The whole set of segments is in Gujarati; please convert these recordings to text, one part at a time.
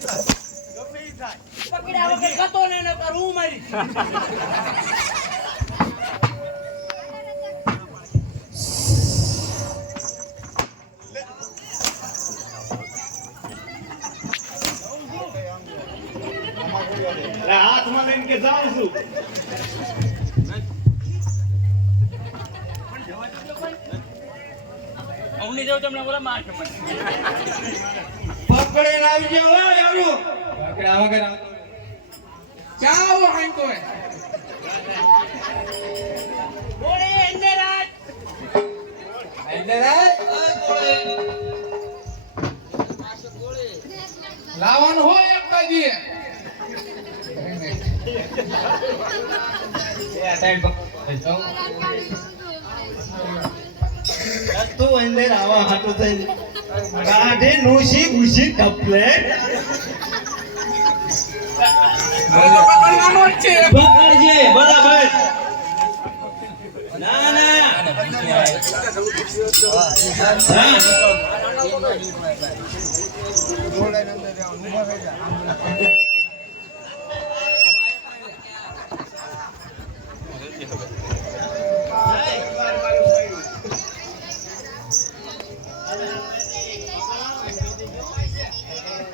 ગમે ઈ થાય. પકડ્યા વગર કતો ને નકર હું મારી. હાથમાં લઈને કે જાઉં છું. અમને જેવું તમને બોલા માર કે મને. પકડે લાવજો હો યારું. પકડા વગર આવતો ક્યાં આવો હાંતો હે? બોલે અંદર આજ. લાવવાનું હોય એક કાઢીએ. એ આ સાઈડ તું અંદર આવા હાટો થઈ ગાઢે નોશી ગુશી કપલેટ પકડવાનો છે. પકડજે બરાબર. ના ના.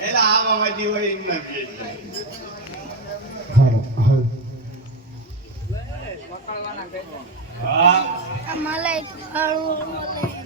એલા આવા વાડી હોય એમ ના કે. હા મલાઈ ખાડું મલાઈ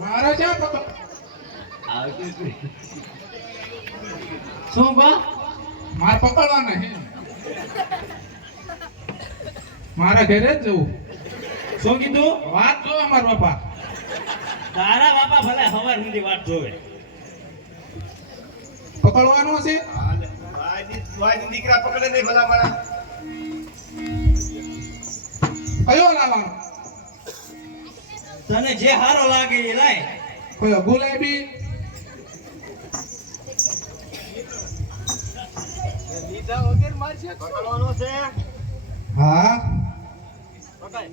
મારો ચા પકડ. શું કો? માર પકડવાના હે. મારા ઘરે જ જવું. શું કીધું? વાત જો અમાર બાપા. તારા બાપા ભલે હવાર સુધી વાત જોવે. પકડવાનો છે. વાજી દીકરા પકડે નહીં ભલા મારા. કયો લાવવાનો? તને જે હારો લાગે એ લાય. કયો ગુલાબી? લીધા વગર મારશે. પકડવાનો છે. હા પકડ.